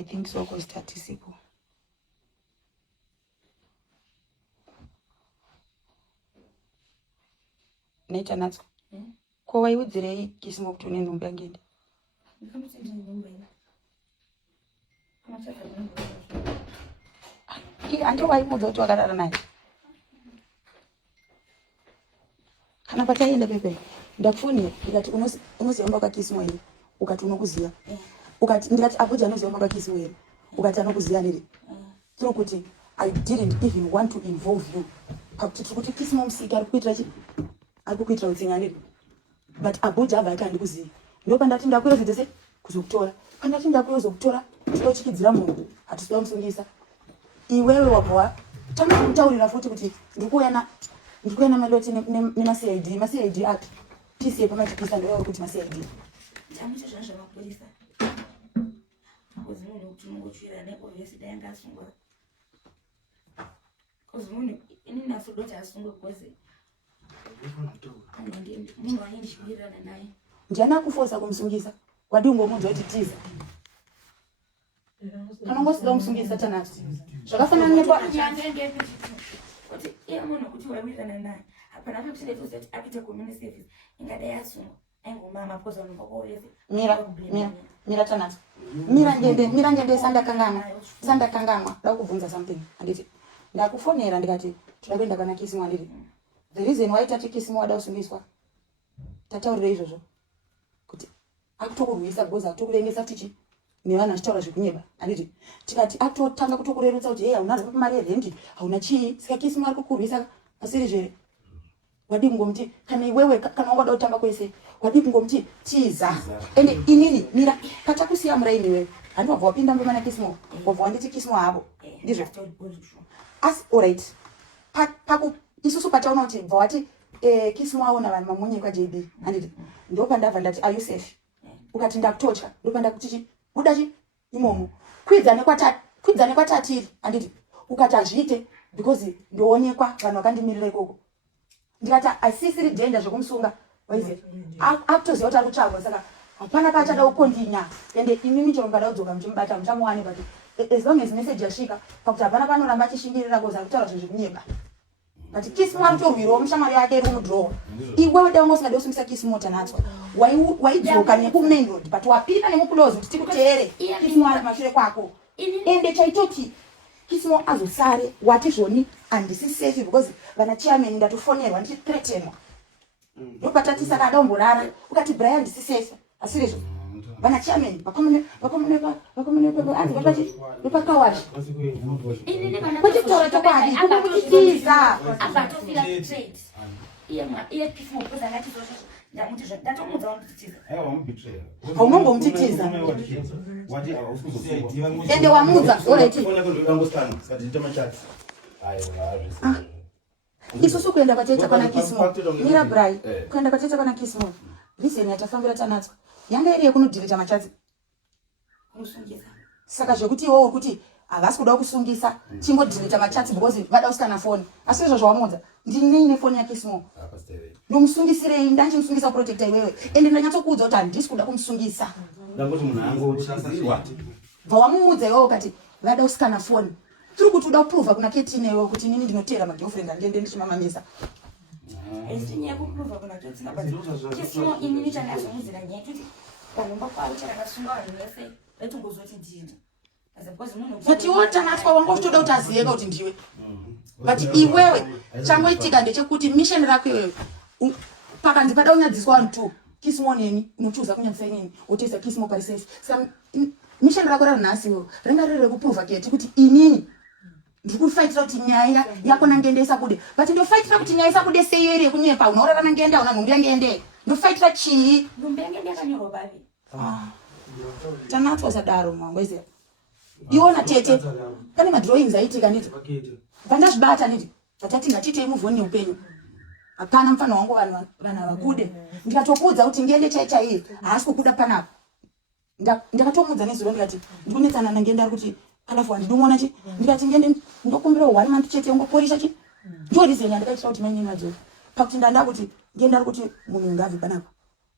I think so cause tatisipo. Naita natso. Kwa waiudzirei kisimo kuti une nhumbi yangende. Andi waimudza kuti wakarara naye. Kana pataenda pepe. Ndakufoni ndikati unoziomba kwa kisimo ere. Ukati unokuziya. Ukati ndikati Abuja unoziomba kwa kisimo ere. Ukati anokuziya nere. So kuti I didn't even want to involve you. Pakuti kuti kisimo msiki arikuitira chi? Arikuitira utsinga nere. But Abuja abva ndikuziya. Ndo pandati ndakuyoza se kuzokutora. Pandati ndakuyoza tinochikidzira munhu hatisiya musungisa. Iwewe wabva tanga kutaurira futi kuti ndikuena maloti nema CID ati tisiye pamachipisa ndoyo kuti ma CID chamucho zvazva mapolisa kuzimunhu kuti mungochira ne obviously danga asungwa kuzimunhu ini naso doti asungwe kwese munhu anendishwirirana naye ndiana kuforsa kumsungisa wadingo munhu wati tiza kana ngosida kumsungisa tanati zvakafanana netwa nyangenge kuti iye munhu kuti wawirirana naye hapana kuti kuti akite community service ingadai asungwa engomama poza nombo yese mira tanati mira ngende sanda kangama ndakubvunza something anditi ndakufonera ndikati tinoenda kana kisimo anditi the reason why tati kisimo wada usungiswa tataurira izvozvo kuti akutokurwisa because akutokurengesa tichi nevana chitaura zvekunyeba anditi tikati atotanga kutokurerutsa kuti hey hauna mari yerendi hauna chii saka kisimo ari kukurwisa asiri zvere wadi kungomti kana iwewe kana ungada kutamba kwese wadi kungomti tiza ende inini mira patakusiya muraini wewe handibva wapinda mbemana kisimo wabva wanditi kisimo havo ndizvo as alright paku isusu pataona kuti bva wati kisimo aona vanhu mamunye kwa JB anditi ndo pandabva ndati are you safe ukati ndakutotya ndo pandakuti buda chi imomo kwidzane kwatatiri anditi ukati azviite because ndoonekwa vanhu vakandimirira ikoko ndikati asisiri danger zvokumsunga waize akutoziva kuti ari kutsvagwa saka hapana pachada kukondinya ende imimi chero ngada kudzoka muchimubata muchamuwane but as long as message yasvika pakuti hapana panoramba achishingirira kozi ari kutaura zvekunyeba but kisimo ari kutorwirawo mushamwari yake iri kumudhirowa iwewe dai usingade kusungisa kisimo tanatswa waidzoka nekumain road but wapinda nemukulozi kuti tikuteere kisimo ari mashure kwako ende chaitoti kisimo azosare wati zvoni handisi safe because vana chairman ndatofonerwa ndichithreatenwa ndopatatisa kada umborara ukati Brian handisi safe asiri izvo vana chairman vapakawashi kwachitaura chokwadi kumutikiza abatofila trade iye kisimo because angati zvozvo ndamuti ndatomudza wanditiza haunombomutitiza ende wamudza alright isusu kuenda kwataita kana kisimo mira Brai kuenda kwataita kana kisimo reason yatafambira tanatswa yanga iri yekunodhirita machatsi kusungisa saka zvekuti iwo kuti havasi kuda kusungisa chingodhirita machatsi because vada usikana foni asi izvo zvawamudza ndine foni yakisimo ndomusungisirei ndanchimusungisa protector iwewe ende ndanyatsokuudza kuti handisi kuda kumusungisa ndangoti munhu angochizirwa vawamumudza iwewe ukati vada usikana foni tiri kuti uda kuprova kuna ketine iwewe kuti nini ndinoteera magirlfriend andende ndichimamamisa esinya kuprova kuna ketine but kisimo inini chanazomuzira nyaya kuti panomba kwavo charakasunga vanhu vese vetungozoti ndini but iwo tanatswa wangu uchitoda kuti aziyeka kuti ndiwe but iwewe changoitika ndechekuti mission rako iwewe pakanzi pada unyadziswa vanhu tu kisimo neni unochuza kunyadzisa inini wotoisa kisimo pari safe saka mission rako rari nhasi iwewe ringa riri rekuprova keti kuti inini ndiri kufaitira kuti nyaya yako nangendesa kude but ndofaitira kuti nyaya isakude seiyo iri yekunyepa unorara nangenda una nhumbi yangende ndofaitira chii nhumbi yangende yakanyorwa bavi tanatswa sadaro mangwezera iona tete pane madrawings aitika nditi pandazvibata nditi vatati ngatitei muvhoni neupenyu hapana mufana wangu vanhu vakude ndikatokudza kuti ngende chaichaiye haasi kukuda panapo ndakatomudza nezuro ndikati ndikunetsana nangende ari kuti alafu handinomuona chi ndikati ngende ndokumbira 1 month chete ungoporisha chi ndo reason yandikaitira kuti mainini madzoka pakuti ndanda kuti ngende ari kuti munhu ngabve panapo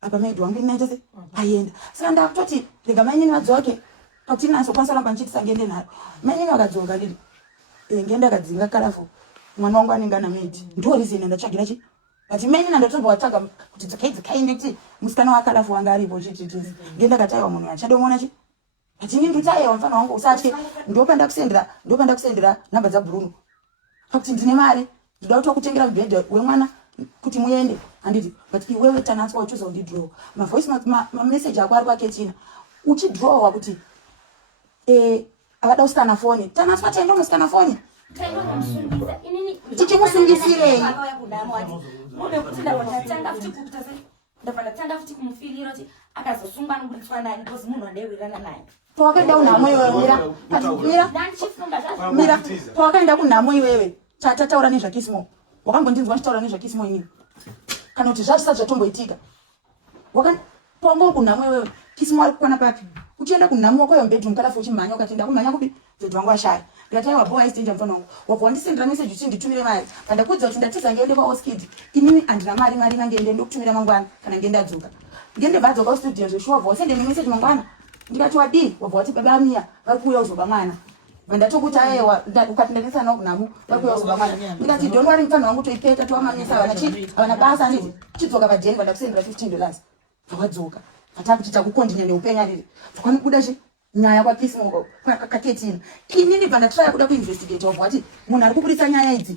apa maidhi wangu inaita se aenda saka ndakutoti rega mainini madzoke Pakuti naso kwanza lamba nchitisa ngende nayo. Mimi wakadzoka lili. Ngenda kadzinga kalafu. Mwana wangu anenga na miti. Ndio reason ndachagira chi. Ati mimi ndandotomba wataka kuti dzakaidzi kainde kuti musikana wakalafu wanga aripo chiti. Ngenda kataiwa munhu achadomona chi. Ati nini nditaiwa mfano wangu usatye. Ndopanda kusendera namba za Bruno. Pakuti ndine mare. Ndoda kuti kutengera bed wemwana kuti muende. Anditi but iwewe tanatswa uchuza undidraw. Ma voice ma message akwari kwake china. Uchidraw kuti akada usana phone. Tanatswa tendo musana phone. Tendo kumsungiza. Inini tichimusungisire. Mune kuti ndavatanga futi kukutase. Ndavatanga futi kumufilira kuti akazosungwa nokutwa naye because munhu andewirana naye. Twakaenda kunhamo iwewe mira. Twakaenda kunhamo iwewe. Tataura nezvakismo. Wakambondinzwa nditaura nezvakismo inini. Kana kuti zvasisa zvatomboitika. Wakantongo kunhamo iwewe. Kismo ari kukwana papi? Uchienda kunhamo kwayo bedroom kalafu uchimhanya ukatinda kumhanya kupi? Zvedu wangu ashaya. Ndikataiwa boy aistinja mfano wangu. Wapondisendera message uchi nditumire mari. Pandakudza kuti ndatiza ngende kwa Oskid. Inini andina mari ngende ndokutumira mangwana kana ngende adzoka. Ngende vadzoka studio zveshuwa vosende message mangwana. Ndikati wadi wabvati baba mia vari kuuya uzoba mwana. Vandatokuti aiwa ukatindetesa nawo kunhamo vari kuuya uzoba mwana. Ndikati don't worry mfano wangu toipeta toamamisa havana basa nditi. Chidzoka pajeni vandakusendera $15. Vakadzoka. Atakuti takukondinya neupenyu riri. Vakanobuda chi nyaya kwa Kismo kaketina. Inini pandatry kuda kuinvestigate wati munhu ari kuburitsa nyaya idzi.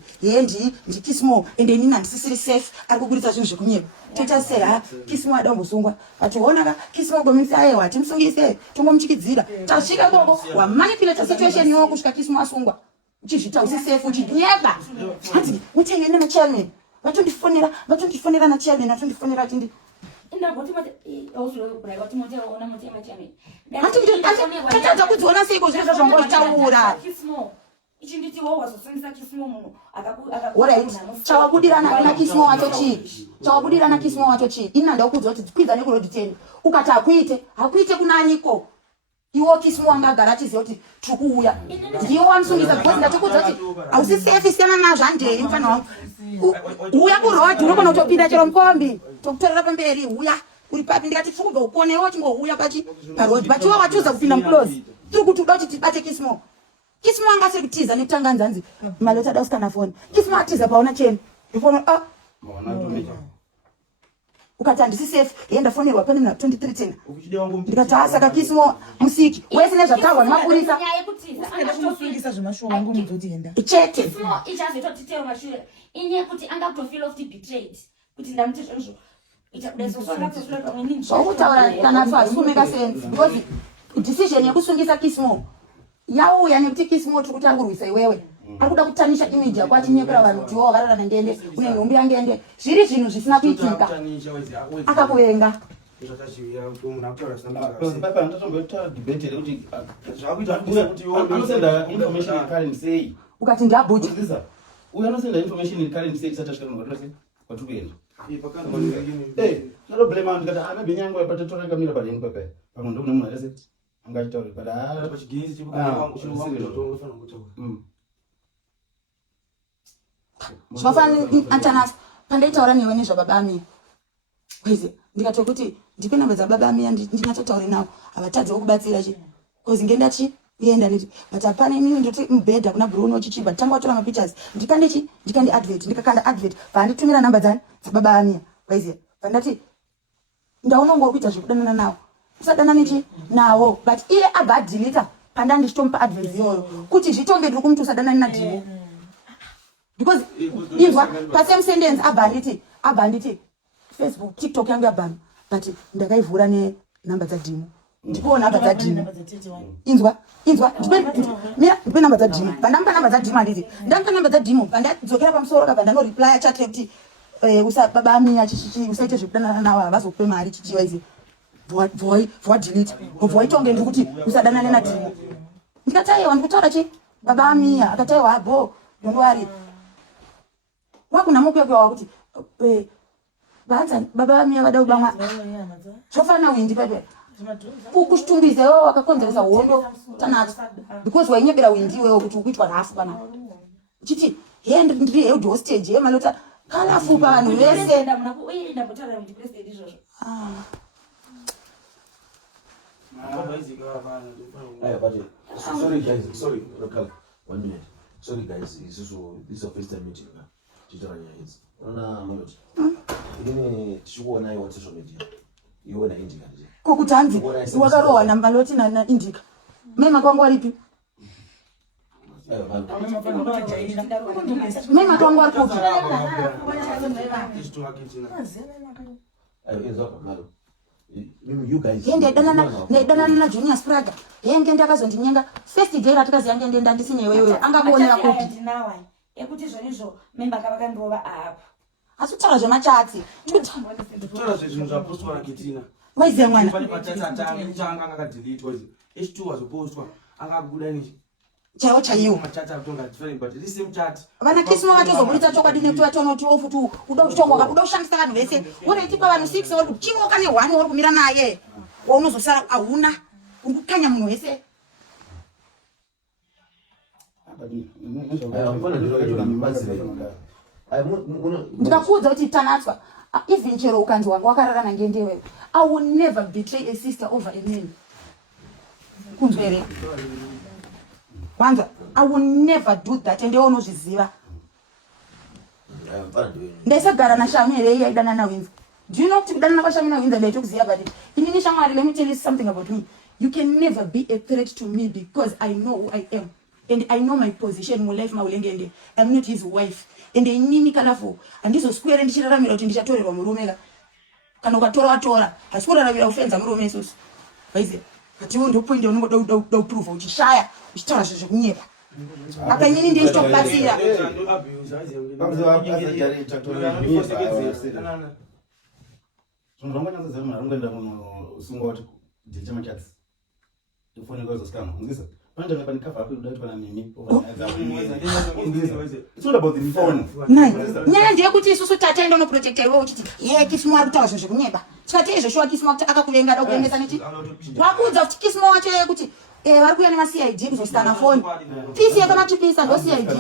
Ndi Kismo ende inini handisisiri safe ari kuburitsa zvinhu zvekunyeba. Totasera Kismo adambosungwa. Ationa ka Kismo gomisa aiwa timsungise tongomuchikidzira. Tasvika boko wa manipulate situation yo kusvika Kismo asungwa. Uchizvita usi safe uchinyeba. Hati mutengene na chairman. Vatondifonera na chairman vatondifonera tindi. Ndaboti mate ausuro kurai kuti mote ona mote machame. Tatadza kudziona seiko zviro zvambotaura. Kismo. Ichi nditi wo wasosungisa Kismo munhu Alright. Chawabudirana na Kismo wacho chi. Chawabudirana Kismo wacho chi. Inanda ukudzwa kuti kwidza nekurodi 10. Ukati akuite kunaniko. Iwo Kismo angagara achiziva kuti tiri kuuya. Ndiwo wamusungisa because ndatikudza kuti hausi safe sema mazvandei mfana wangu. Uya kuroad unogona kutopinda chero mukombi. Tokutorera pamberi uya uri papi ndikati tikuba ukonewo chingouya parodi but iwo wachuza kupinda muclose. Tiri kuti uda kuti tibate Kismo. Kismo anga asiri kutiza nekutanga nzanzi. Malota da usikana phone. Kismo atiza paona cheni. Ifono ukati handisi safe yenda fonerwa pane na 2310 ndikati asaka Kismo musiki wese nezvataurwa nemapurisa ndakutosungisa zvemashoma ngo muzotienda chete Kismo ichazototitewo mashure inye kuti anga kutofeel of betrayed kuti ndamuti zvozvo ichakudesosola kusula pamwe nini zvokutaura kana fasumeka sense because decision yekusungisa Kismo yauya nekuti Kismo tiri kuti angurwisa iwewe ari kuda kutanisha image yako achinyepera vanhu kuti wo varara nangende une nhumbi yangende zviri zvinhu zvisina kuitika akakuvenga ukati ndabhuti uya anosenda information in current state isati asvika kwatikuenda chalo blame ndikati maybe nyangu yapatatora kamira padeni pepe pamwe ndokune munhu akase angachitaure but pachigezi chekuwangu zvofana Antanas pandaitaura newe nezvababa amia kwezi ndikatokuti ndipe namba dzababa amia ndinatotaure nawo havatadzawo kubatsira chi kozi ngendachi uenda nditi but hapana inini ndoti mubhedha kuna Bruno chichiba tanga watora mapictures ndikandi advert ndikakanda advert panditumira namba dzababa amia kwezi pandati ndaunongo kuita zvekudanana nawo usadana nechi nawo but iye abva delete panda ndichitompa advert iyoyo kuti zvitonge ndiri kumuti usadana nadhiwo because inzwa pasame sentence abhanditi Facebook TikTok yangu yabhama but ndakaivhura nenamba dzadhimu ndipo namba dzadhimu inzwa ndipe namba dzadhimu pandampa namba dzadhimu handiti ndampa namba dzadhimu pandadzokera pamusoro kabva ndano reply chat kuti usababa amia chichichi usaite zvekudanana nawo havazokupe mari chichiwa izi voa delete voitonge ndiri kuti usadanane nadhimu ndikataiwa ndikutaura chi baba amia akataiwa abo don't worry wakuna mukuyokwa kuti vanza baba vamia vada kubamwa zvofana windi pepe kukushtumbize wewe wakakonzeresa hondo tanacho because wainyebera windi wewe kuti ukuitwa nafu kana chiti ndiri held hostage yemalota kalafu vanhu vese But sorry guys, sorry, local 1 minute. Sorry guys, this is a first time meeting. Chitaranya hizi. Unaona Maloti. Ini tishuko nayo on social media. Iwe na Indica nje. Kukutanzi wakaroa na Maloti na Indica. Mema kwangu alipi? Mema kwangu alipi? You guys. Yende dana na Junior Spraga. Yenge ndakazondinyenga first day ratikazi yange ndenda ndisine wewe angabonera kopi. Ekuti zvonizvo member kavakandova apo. Asutara zvona chati. Tora zvinhu zvapostwa naKitina. Waize mwana. Pani patata atanga changa akadelete was H2 wazopostwa akabuda ni Chao chaiyo. Matata kutonga different but this same chat. Vana kisimo vatozobudisa chokwadi nekutono tofu tu uda kutonga kuda kushandisa vanhu vese. Wona tipa vanhu 6 uri kuchimuka ne 1 uri kumira naye. Waunozosara ahuna ukukanya munhu wese. Ndikakuudza kuti tanatswa even chero ukanzwa wakararana ngendewe I will never betray a sister over a man. Kunzwere. Kwanza I will never do that and unozviziva. Ndesagara na Shamire yaidana na Winza. Do you know kuti kudana na Shamire na Winza ndetokuziva but inini Shamari, let me tell you something about me. You can never be a threat to me because I know who I am. And I know my position in life maulengende. I'm not his wife. And inini kalafu andizo square ndichiraramira kuti ndichatorerwa murumela. Kana ukatora hasikora ravira ofenza murume isusu. Waize. Kati ndo point unongoda prove uchishaya uchitara zvekunyeba. Apa inini ndinotokubatsira. Zvononga nyazozema ungenda munhu usungoti ndichama chatsi. Tifone kwazo scam. Ngisa. Manje ngapani cover up udaitwa na mimi. It's all about the phone. Nyaya ndeyekuti isusu tata ndo no protect iwe uchiti ye kisimo ari kutaura zvekunyeba. Tikati izvo shwa kisimo akakuvenga da kuendesa neti. Wakuudza kuti kisimo wacho yekuti vari kuya nema CID kuzositana phone. Pisi yakama tipisa ndo CID.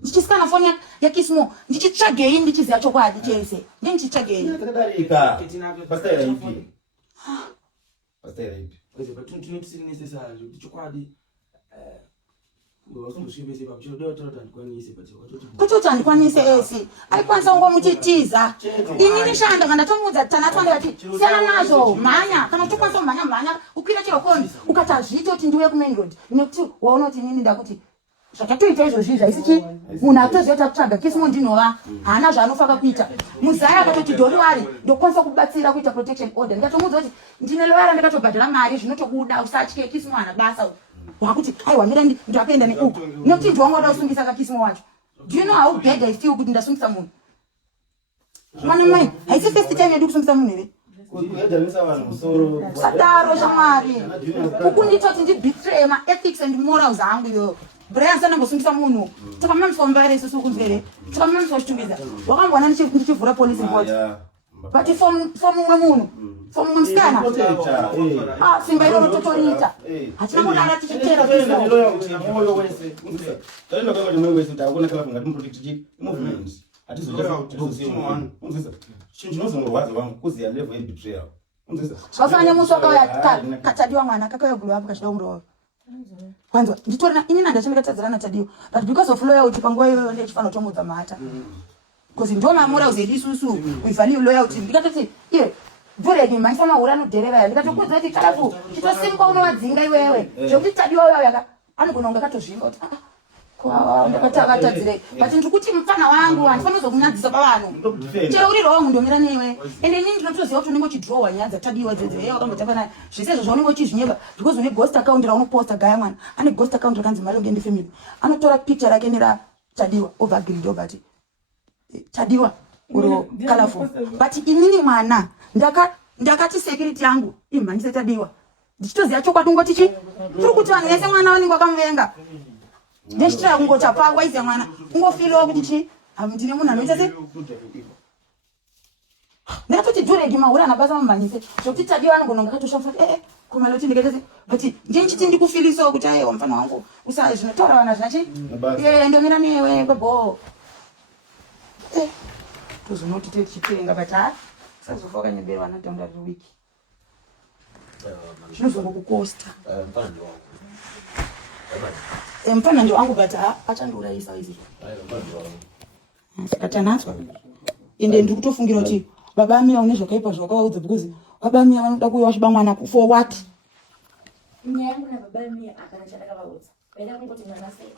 Ndichisikana phone ya kisimo ndichitsvagei ndichiziya chokwadi chese. Ndichitsvagei. Takadarika. Basta ipi. Basta ipi. Kwese patuntu necessary kuti chokwadi ngosomboshibese pabucho dotoro tandikwanise but kuti andikwanise esi aikwanisa ngomuchitiza inini shanda kana tomudza tanatwa ndati siyana nazvo mhanya kana utokwanisa mhanya ukwira chero koni ukatazviti kuti ndiwe kumain road nekuti waona kuti nini ndakuti zvakatoita izvozvi zvaisichi munhu atozoita kutsvaga kisimo ndinova haana zvaanofaka kuita muzaya akatoti don't worry ndokwanisa kubatsira kuita protection order ndikatomudza kuti ndine loyara ndikatobhadhara mari zvinotokuda usatye kisimo hana basa wakuti aiwa mira ndapenda neuku nekuti ndiwangoda kusungisa kakisimo wacho. Do you know how bad I feel kuti ndasungisa munhu? Mwana mai haisi first time yedu kusungisa munhu here. Kuyadanisa vanhu musoro. Sadaro shamari. Kukundita kuti ndibetray ma ethics and morals angu yo. Brian sana ngosungisa munhu. Takamamfomba isusu kunzvere. Takamamfomba chitumbiza. Wakambona ndichivhura police report. But for mumwe munhu. For mumwe msikana. Simba iro rototorita. Hatina kudara tichitera kisimo. Moyo wese. Taenda kwa moyo wese takuona kala ngati protect chi movement. Atizoziva. Unzisa. Chinozongorwadza vangu kuziya level ye betrayal. Unzisa. Zvafanya musoka waya katadiwa mwana kakauya gulu hapo kashida umro. Kwanza nditorina inini ndachimekatadzana tadiwa but because of loyalty panguva iyoyo ndechifano tomudza mata. Because ndona morals edisusu we value loyalty ndikatoti iye Vuregi maisama urano dereva ya ndikatokuza kuti kalafu chitosimba unowadzinga iwewe zvekuti tadiwa uya yaka anogona kunga katozvimba kuti kwa ndakatadzire but ndikuti mfana wangu andifana kuzokunyadzisa pavanhu chero uri wrong ndomira newe ende inini ndinotoziva kuti unenge uchidraw nyadza tadiwa dzedze wakambotamba naye zvese zvaunenge uchizvinyeba because une ghost account raunoposta gaya mwana ane ghost account rakanzi Mari Ungende Family anotora picture rake nera tadiwa overgrid obati tadiwa uro colorful but inini mwana ndakati security yangu imhanyise tadiwa ndichitoziya chokwadi ngoti chi tiri kuti vanhu vese mwana vanenge vakamuvenga ndechitira kungota pangwa ize mwana ungofilawo kuti chi ndine munhu anoita se ndakatoti dhuregi mahuri anabasa mamhanyise zvokuti tadiwa anogona ngakatoshafa kumaloti ndikaita se but ndechiti ndikufilisawo kuti aiwa mufana wangu usa zvinotaura vanhu hazvina chi ndomira newe babo tozonoti tichipenga but sazofa wakanyeberwa na down that week Zvinozongo kukosta. Mfana ndio wangu. Mfana ndio wangu but achanduraisa izvi. Mfana ndio wangu. Sikatanatswa. Ende ndiri kutofungira kuti baba amira une zvakaipa zvakaudza because baba amira vanoda kuyoshba mwana for what? Nyaya yangu na baba amira akana chandakavaudza. Penda kungoti mwana sei.